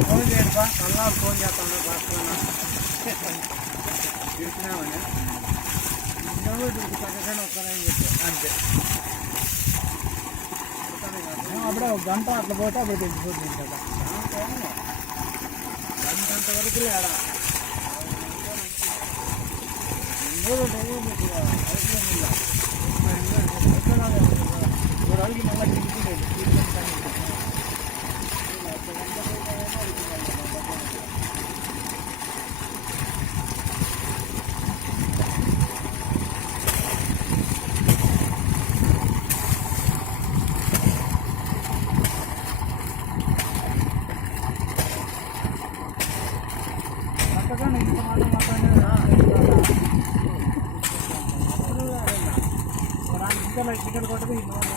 Phone చేయండి బా, మళ్ళా ఫోన్ చేస్తాను రాష్ట్రాన్ని తెలిసినామని పక్కన వస్తానని చెప్పి అంతే. అప్పుడే ఒక గంట అట్లా పోతే అప్పుడు తెలిసిపోతుంది కదా. గంట వరకు లేడా రోజుకి మళ్ళీ కింద टिकट